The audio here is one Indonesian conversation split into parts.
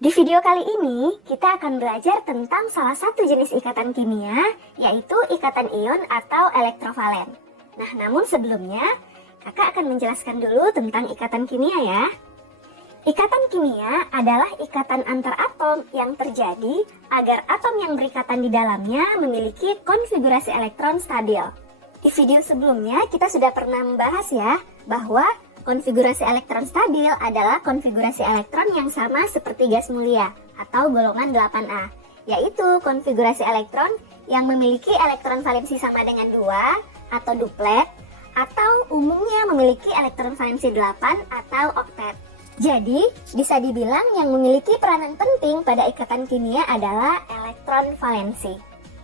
Di video kali ini, kita akan belajar tentang salah satu jenis ikatan kimia, yaitu ikatan ion atau elektrovalen. Nah, namun sebelumnya, kakak akan menjelaskan dulu tentang ikatan kimia ya. Ikatan kimia adalah ikatan antar atom yang terjadi agar atom yang berikatan di dalamnya memiliki konfigurasi elektron stabil. Di video sebelumnya, kita sudah pernah membahas ya, bahwa konfigurasi elektron stabil adalah konfigurasi elektron yang sama seperti gas mulia atau golongan 8A, yaitu konfigurasi elektron yang memiliki elektron valensi sama dengan 2 atau duplet, atau umumnya memiliki elektron valensi 8 atau oktet. Jadi, bisa dibilang yang memiliki peranan penting pada ikatan kimia adalah elektron valensi.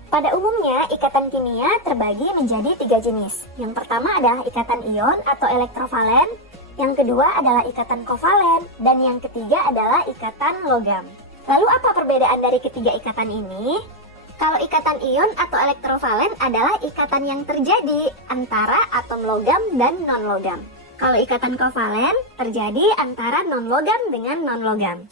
Pada umumnya, ikatan kimia terbagi menjadi 3 jenis. Yang pertama adalah ikatan ion atau elektrovalen, yang kedua adalah ikatan kovalen, dan yang ketiga adalah ikatan logam. Lalu apa perbedaan dari ketiga ikatan ini? Kalau ikatan ion atau elektrovalen adalah ikatan yang terjadi antara atom logam dan non-logam. Kalau ikatan kovalen terjadi antara non-logam dengan non-logam.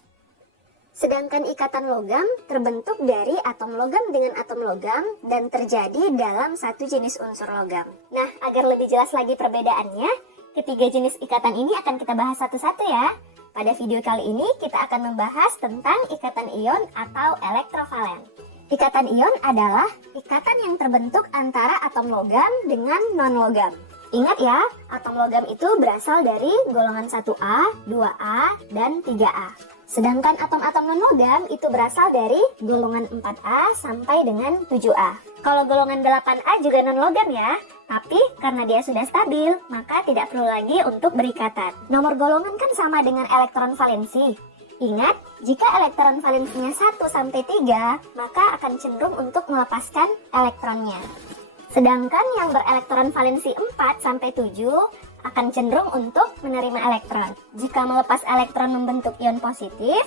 Sedangkan ikatan logam terbentuk dari atom logam dengan atom logam dan terjadi dalam satu jenis unsur logam. Nah, agar lebih jelas lagi perbedaannya, ketiga jenis ikatan ini akan kita bahas satu-satu ya. Pada video kali ini kita akan membahas tentang ikatan ion atau elektrovalen. Ikatan ion adalah ikatan yang terbentuk antara atom logam dengan non-logam. Ingat ya, atom logam itu berasal dari golongan 1A, 2A, dan 3A. Sedangkan atom-atom non-logam itu berasal dari golongan 4A sampai dengan 7A. Kalau golongan 8A juga non-logam ya, tapi karena dia sudah stabil, maka tidak perlu lagi untuk berikatan. Nomor golongan kan sama dengan elektron valensi. Ingat, jika elektron valensinya 1 sampai 3, maka akan cenderung untuk melepaskan elektronnya. Sedangkan yang berelektron valensi 4 sampai 7 akan cenderung untuk menerima elektron. Jika melepas elektron membentuk ion positif,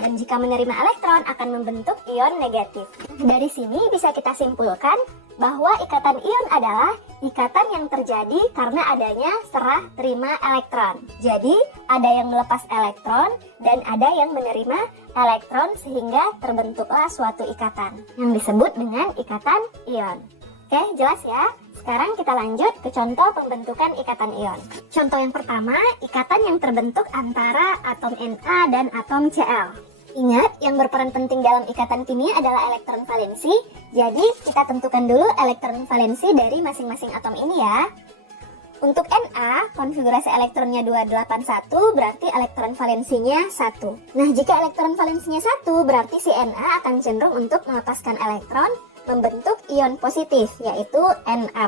dan jika menerima elektron akan membentuk ion negatif. Dari sini bisa kita simpulkan bahwa ikatan ion adalah ikatan yang terjadi karena adanya serah terima elektron. Jadi, ada yang melepas elektron dan ada yang menerima elektron sehingga terbentuklah suatu ikatan yang disebut dengan ikatan ion. Oke, jelas ya? Sekarang kita lanjut ke contoh pembentukan ikatan ion. Contoh yang pertama, ikatan yang terbentuk antara atom Na dan atom Cl. Ingat, yang berperan penting dalam ikatan kimia adalah elektron valensi. Jadi, kita tentukan dulu elektron valensi dari masing-masing atom ini ya. Untuk Na, konfigurasi elektronnya 281, berarti elektron valensinya 1. Nah, jika elektron valensinya 1, berarti si Na akan cenderung untuk melepaskan elektron membentuk ion positif, yaitu Na+.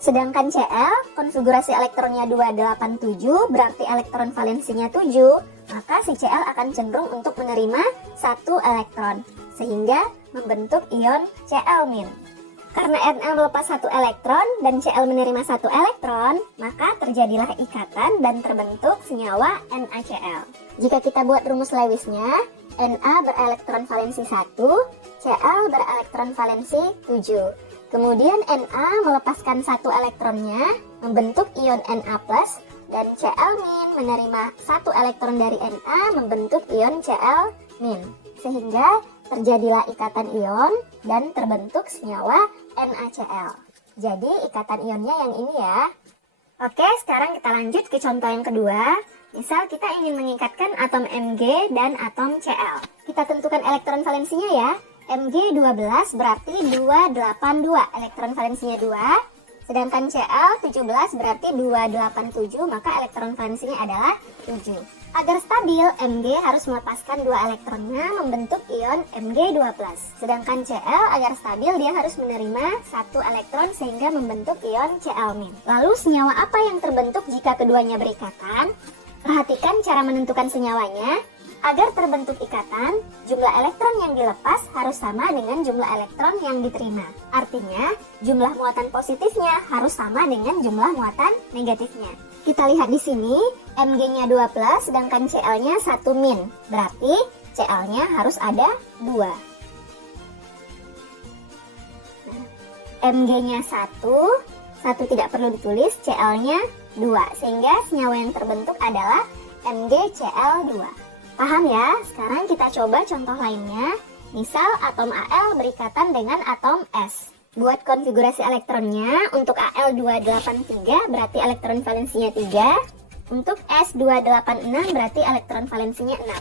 Sedangkan Cl, konfigurasi elektronnya 287, berarti elektron valensinya 7, maka si Cl akan cenderung untuk menerima 1 elektron, sehingga membentuk ion Cl-. Karena Na melepas 1 elektron dan Cl menerima 1 elektron, maka terjadilah ikatan dan terbentuk senyawa NaCl. Jika kita buat rumus Lewisnya, Na berelektron valensi 1, Cl berelektron valensi 7. Kemudian Na melepaskan 1 elektronnya, membentuk ion Na+, dan Cl- menerima 1 elektron dari Na, membentuk ion Cl-. Sehingga terjadilah ikatan ion dan terbentuk senyawa NaCl. Jadi ikatan ionnya yang ini ya. Oke, sekarang kita lanjut ke contoh yang kedua. Misal kita ingin mengikatkan atom Mg dan atom Cl. Kita tentukan elektron valensinya ya. Mg 12 berarti 282, elektron valensinya 2. Sedangkan Cl 17 berarti 287, maka elektron valensinya adalah 7. Agar stabil, Mg harus melepaskan 2 elektronnya membentuk ion Mg12. Sedangkan Cl agar stabil dia harus menerima 1 elektron sehingga membentuk ion Cl-. Lalu senyawa apa yang terbentuk jika keduanya berikatan? Perhatikan cara menentukan senyawanya. Agar terbentuk ikatan, jumlah elektron yang dilepas harus sama dengan jumlah elektron yang diterima. Artinya, jumlah muatan positifnya harus sama dengan jumlah muatan negatifnya. Kita lihat di sini, Mg-nya 2+, sedangkan Cl-nya 1-. Berarti, Cl-nya harus ada 2. Mg-nya 1 tidak perlu ditulis, Cl-nya 2. Sehingga senyawa yang terbentuk adalah MgCl2. Paham ya? Sekarang kita coba contoh lainnya. Misal atom Al berikatan dengan atom S. Buat konfigurasi elektronnya, untuk Al283 berarti elektron valensinya 3. Untuk S286 berarti elektron valensinya 6.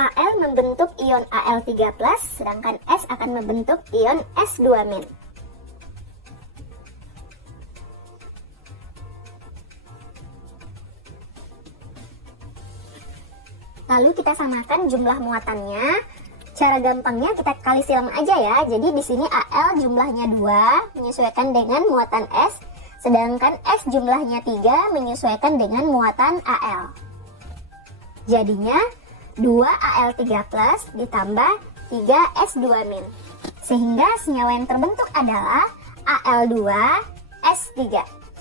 Al membentuk ion Al3+, sedangkan S akan membentuk ion S2-. Lalu kita samakan jumlah muatannya. Cara gampangnya kita kali silang aja ya. Jadi di sini Al jumlahnya 2 menyesuaikan dengan muatan S, sedangkan S jumlahnya 3 menyesuaikan dengan muatan Al. Jadinya 2Al3+ ditambah 3S2-. Sehingga senyawa yang terbentuk adalah Al2S3.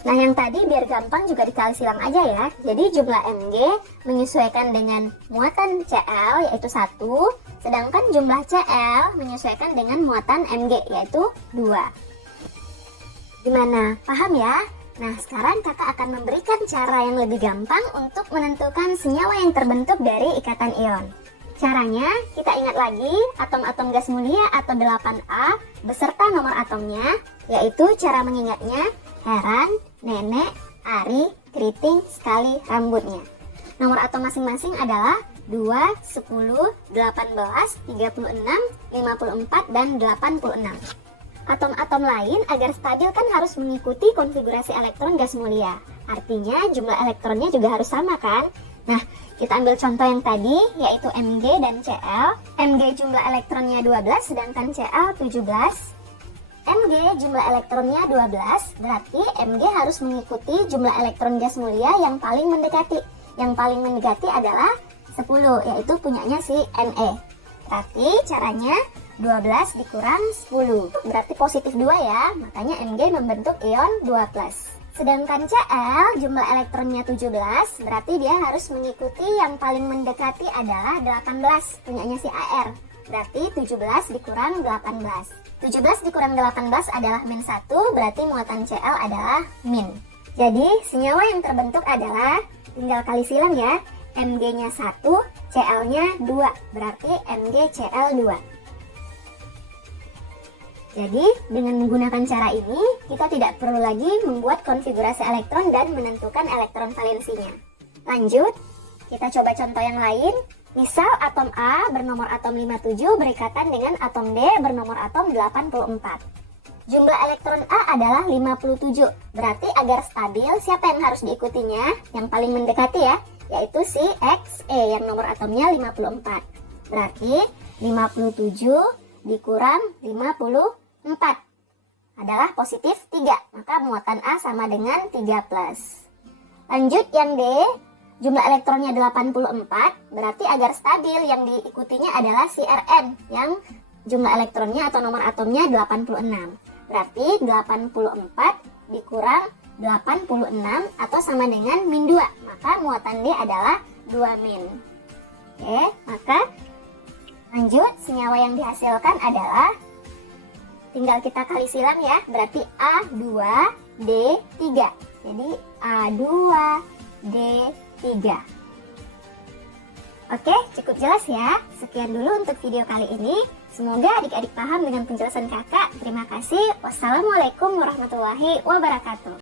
Nah, yang tadi biar gampang juga dikali silang aja ya. Jadi jumlah Mg menyesuaikan dengan muatan Cl yaitu 1, sedangkan jumlah Cl menyesuaikan dengan muatan Mg yaitu 2. Gimana? Paham ya? Nah, sekarang kakak akan memberikan cara yang lebih gampang untuk menentukan senyawa yang terbentuk dari ikatan ion. Caranya, kita ingat lagi atom-atom gas mulia atau 8A beserta nomor atomnya, yaitu cara mengingatnya Heran, Nenek, Ari, Keriting, Sekali, Rambutnya. Nomor atom masing-masing adalah 2, 10, 18, 36, 54, dan 86. Atom-atom lain agar stabil kan harus mengikuti konfigurasi elektron gas mulia. Artinya jumlah elektronnya juga harus sama kan? Nah, kita ambil contoh yang tadi, yaitu Mg dan Cl. Mg jumlah elektronnya 12, sedangkan Cl 17. Mg jumlah elektronnya 12, berarti Mg harus mengikuti jumlah elektron gas mulia yang paling mendekati. Yang paling mendekati adalah 10, yaitu punyanya si Ne. Berarti caranya 12 dikurang 10, berarti positif 2 ya, makanya Mg membentuk ion 2+. Sedangkan Cl jumlah elektronnya 17, berarti dia harus mengikuti yang paling mendekati adalah 18, punyanya si Ar. Berarti 17 dikurang 18. 17 dikurang 18 adalah -1, berarti muatan Cl adalah min. Jadi senyawa yang terbentuk adalah, tinggal kali silang ya, Mg-nya 1, Cl-nya 2, berarti MgCl2. Jadi, dengan menggunakan cara ini, kita tidak perlu lagi membuat konfigurasi elektron dan menentukan elektron valensinya. Lanjut, kita coba contoh yang lain. Misal atom A bernomor atom 57 berikatan dengan atom D bernomor atom 84. Jumlah elektron A adalah 57, berarti agar stabil siapa yang harus diikutinya? Yang paling mendekati ya, yaitu si Xe yang nomor atomnya 54. Berarti 57 dikurang 54 adalah positif 3, maka muatan A sama dengan 3+. Lanjut yang D, jumlah elektronnya 84, berarti agar stabil yang diikutinya adalah si Rn yang jumlah elektronnya atau nomor atomnya 86. Berarti 84 dikurang 86 atau sama dengan -2, maka muatan D adalah 2-. Oke, maka lanjut, senyawa yang dihasilkan adalah, tinggal kita kali silang ya, berarti A2D3. Jadi A2D3. Oke, cukup jelas ya. Sekian dulu untuk video kali ini. Semoga adik-adik paham dengan penjelasan kakak. Terima kasih. Wassalamualaikum warahmatullahi wabarakatuh.